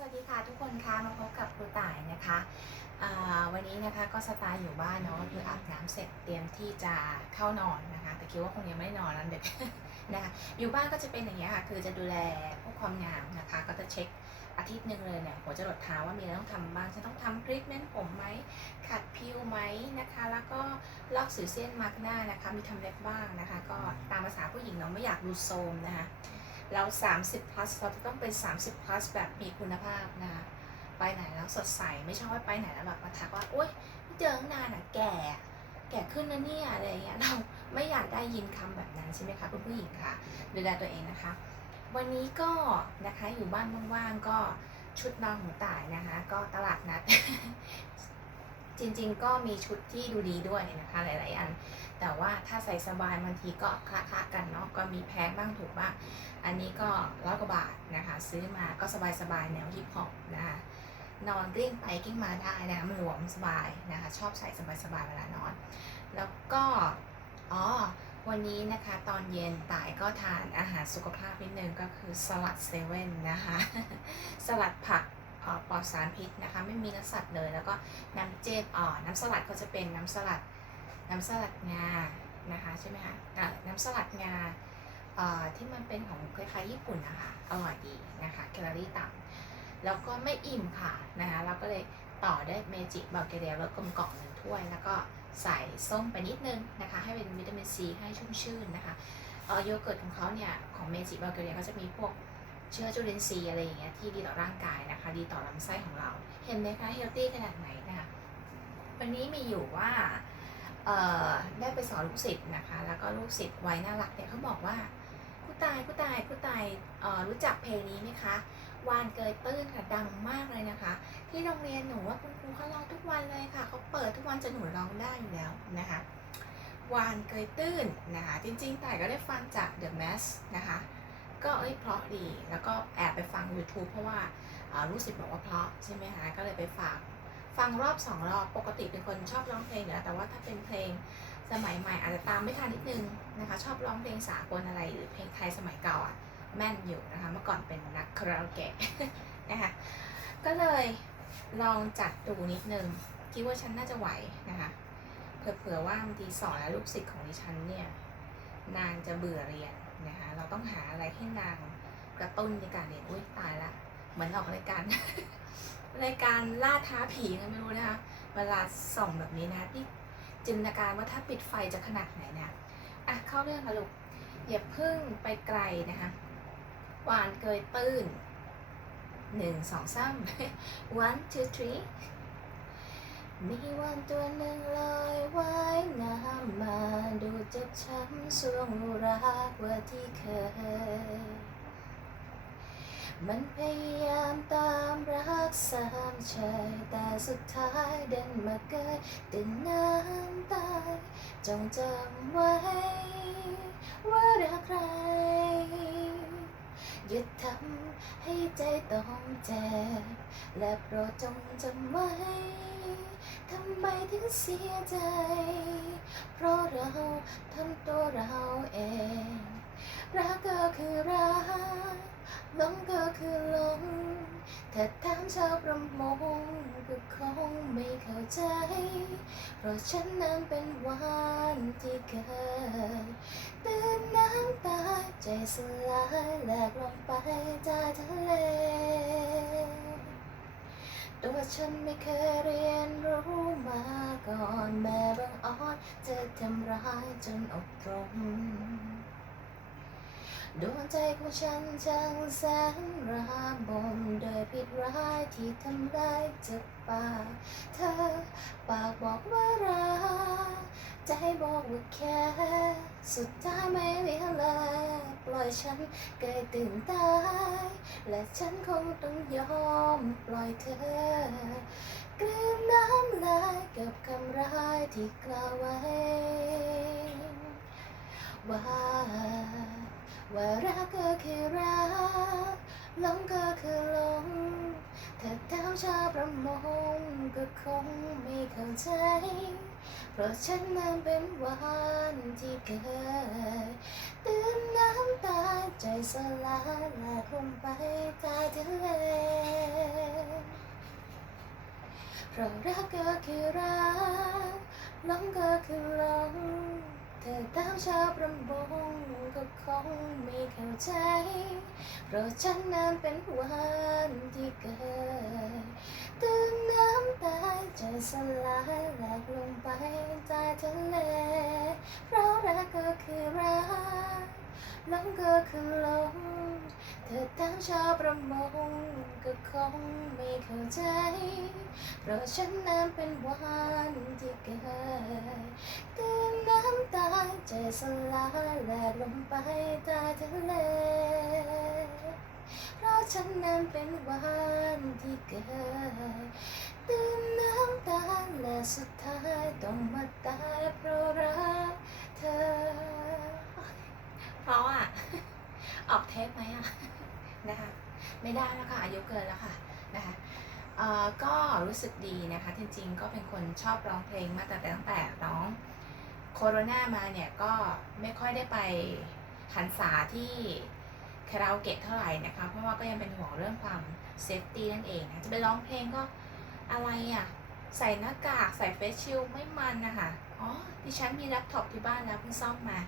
สวัสดีค่ะทุกคนคะมาพบกับครูต่ายนะคะวันนี้นะคะก็สไตล์อยู่บ้านเนาะคืออาบน้ำเสร็จเตรียมที่จะเข้านอนนะคะ แต่คิดว่าคงยังไม่ได้นอนนั้นเด็กนะคะอยู่บ้านก็จะเป็นอย่างนี้ยค่ะ คือจะดูแลพวกความงามนะคะ ก็จะเช็คอาทิตย์หนึ่งเลยเนี่ยหัวจะหลดเท้าว่ามีอะไรต้องทำบ้างฉันต้องทำทรีทเมนต์ผมไหมขัดผิวไหมนะคะ แล้วก็ลอกสิวเส้นมาร์กหน้านะคะ มีทำเล็บบ้างนะคะ ก็ตามภาษาผู้หญิงเนาะไม่อยากดูโทรมนะคะ เรา 30 plus เราจะต้องเป็น 30 plus แบบมีคุณภาพนะคะไปไหนแล้วสดใสไม่ใช่ว่าไปไหนแล้วแบบมาทักว่าโอ๊ยไม่เจอตั้งนานอะแก่ แก่ขึ้นนะเนี่ยอะไรอย่างเงี้ยเราไม่อยากได้ยินคำแบบนั้นใช่ไหมคะคุณผู้หญิงคะดูแลตัวเองนะคะ วันนี้ก็นะคะอยู่บ้านว่างๆก็ชุดนอนของต่ายนะคะ ก็ตลาดนัด จริง ๆ ก็มีชุดที่ดูดีด้วยนะคะหลาย ๆ อัน แต่ว่าถ้าใส่สบายบางทีก็คละๆกันเนาะก็มีแพงบ้างถูกบ้าง อันนี้ก็ร้อยกว่าบาทนะคะ ซื้อมาก็สบาย ๆ แนวฮิปฮอปนะคะนอนกลิ้งไปกลิ้งมาได้นะมันหลวมสบายนะคะ ชอบใส่สบายๆเวลานอน แล้วก็อ๋อวันนี้นะคะตอนเย็นต่ายก็ทานอาหารสุขภาพนิดนึงก็คือสลัดเซเว่นนะคะ สลัดผัก ปลอดสารพิษนะคะ ไม่มีเนื้อสัตว์เลย แล้วก็น้ำเจลอ่อน้ำสลัดก็จะเป็นน้ำสลัด น้ำสลัดงานะคะใช่ไหมคะน้ำสลัดงาที่มันเป็นของคล้ายๆญี่ปุ่นนะคะอร่อยดีนะคะแคลอรี่ต่ำแล้วก็ไม่อิ่มค่ะนะคะเราก็เลยต่อด้วยเมจิบัลเกเรียรสกลมกล่อมหนึ่งถ้วย แล้วก็ใส่ส้มไปนิดนึงนะคะ ให้เป็นวิตามินซีให้ชุ่มชื่นนะคะเออโยเกิร์ตของเขาเนี่ย ของเมจิบัลเกเรียเขาจะมีพวก เชื้อจุลินทรีย์อะไรอย่างเงี้ยที่ดีต่อร่างกายนะคะ ดีต่อลำไส้ของเรา เห็นไหมคะเฮลตี้ขนาดไหนนะคะวันนี้มีอยู่ว่าได้ไปสอนลูกศิษย์นะคะ แล้วก็ลูกศิษย์วัยน่ารักเนี่ยเขาบอกว่ากูตายกูตายกูตายรู้จักเพลงนี้ไหมคะวานเกยตื้นค่ะดังมากเลยนะคะ ที่โรงเรียนหนูว่าคุณครูเขาร้องทุกวันเลยค่ะเขาเปิดทุกวันจะหนูร้องได้อยู่แล้วนะคะวานเกยตื้นนะคะจริงๆแต่ก็ได้ฟังจาก The Mask นะคะ ก็เอ้ยเพราะดีแล้วก็แอบไปฟัง YouTube เพราะว่าเอ่อลูกบอกว่าเพราะใช่ไหมคะก็เลยไปฟังฟังรอบสองรอบปกติเป็นคนชอบร้องเพลงอยู่แล้วแต่ว่าถ้าเป็นเพลงสมัยใหม่อาจจะตามไม่ทันนิดนึงนะคะ ชอบร้องเพลงสากลอะไรหรือเพลงไทยสมัยเก่าอะแม่นอยู่นะคะเมื่อก่อนเป็นนักคาราโอเกะนะคะก็เลยลองจัดดูนิดนึงคิดว่าฉันน่าจะไหวนะคะเผื่อๆว่าบางทีสอนแล้วลูกศิษย์ของดิฉันเนี่ยนางจะเบื่อเรียน นะคะ เราต้องหาอะไรให้นางกระตุ้นในการเรียนอุ้ยตายละเหมือนออกรายการ รายการล่าท้าผีกันไม่รู้นะคะเวลาส่องแบบนี้นะที่จินตนาการว่าถ้าปิดไฟจะขนาดไหนเนี่ยอะเข้าเรื่องค่ะลูกอย่าพึ่งไปไกลนะคะหวานเกยตื้นหนึ่งสองสาม one two three มีวันตัวหนึ่งลอยว่ายน้ำมาดูเจ็บช้ำสวงรักว่าที่เคย มันพยายามตามรักสามเชยแต่สุดท้ายเดินมาเกยแต่น้ำตายจงจำไว้ว่ารักใคร อย่าทำให้ใจต้องเจ็บ และโปรดจงจำไว้ ทำไมถึงเสียใจ เพราะเราทำตัวเราเอง รักก็คือรักหลงก็คือหลงถ้าถามชาวประมงก็คงไม่เข้าใจ เพราะฉันนั้นเป็นวานที่เคยตื่นน้ำตาใจ สลายแหลกลงไปจากทะเล ตัวฉันไม่เคยเรียนรู้มาก่อนแม่บังอ่อนจะทำร้ายจนอกตรงดวงใจของฉันจังแสนระบมโดยผิดร้ายที่ทำร้ายจากปากเธอปากบอกว่ารัก ใจบอกว่าแค่สุดท้ายไม่เหลือเลยปล่อยฉันเกยตื่นตายและฉันคงต้องยอมปล่อยเธอกลืนน้ำลายกับคำร้ายที่กล่าวไว้ ว่าว่ารักก็คือรัก หลงก็คือหลงถ้าถาชาวประมงก็คงไม่เข้าใจ เพราะฉันนั้นเป็นวานที่เคยตื่นน้ำตาใจสลายแหลกลงไปใต้ทะเลเพราะรักก็คือรักหลงก็คือหลง เธอตามชาวประมงก็คงไม่เข้าใจ เพราะฉันนั้นเป็นวันที่เกิดตื่นน้ำตายใจสลายแหลกลงไปใต้ทะเล เพราะรักก็คือรัก หลงก็คือลงเธอตามชาวประมงก็คงไม่เข้าใจ เพราะฉันนั้นเป็นวันที่เกิดตื่นน้ำตาใจสลายแลกลงไปใต้ทะเลเพราะฉันนั้นเป็นวันที่เกิดตื่นน้ำตาและสุดท้ายต้องมาตายเพราะรักเธอ เพราะอะ ออกเท ปไหมอะนะคะไม่ได้แล้วค่ะอายุเกินแล้วค่ะนะคะเอ่อก็รู้สึกดีนะคะจริงๆก็เป็นคนชอบร้องเพลงมาแต่ตั้งแต่น้องโคโรนามาเนี่ยก็ไม่ค่อยได้ไปหันษาที่คาราโอเกะเท่าไหร่นะคะ เพราะว่าก็ยังเป็นห่วงเรื่องความเซฟตี้นั่นเองนะจะไปร้องเพลงก็อะไรอะใส่หน้ากากใส่เฟซชิลไม่มันนะคะอ๋อดิฉันมีแล็ปท็อปที่บ้านแล้วเพิ่งซ่อมมา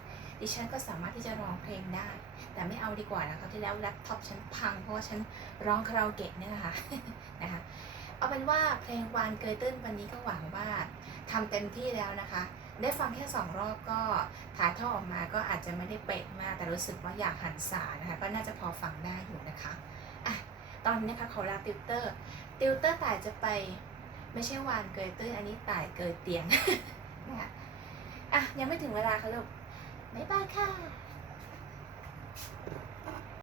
ดิฉันก็สามารถที่จะร้องเพลงได้ แต่ไม่เอาดีกว่านะคะที่แล้วแล็ปท็อปฉันพังเพราะว่าฉันร้องคาราโอเกะเนี่ยนะคะนะคะเอาเป็นว่าเพลงวานเกยตื้นวันนี้ก็หวังว่าทำเต็มที่แล้วนะคะ ได้ฟังแค่สองรอบก็ถ่ายทอดออกมาก็อาจจะไม่ได้เป๊ะมากแต่รู้สึกว่าอยากหันษานะคะ ก็น่าจะพอฟังได้อยู่นะคะอะตอนนี้นะคะขอลาติวเตอร์ติวเตอร์ต่ายจะไปไม่ใช่วานเกยตื้นอันนี้ต่ายเกยเตียงนะคะอะยังไม่ถึงเวลาค่ะลูก บ๊ายบายค่ะ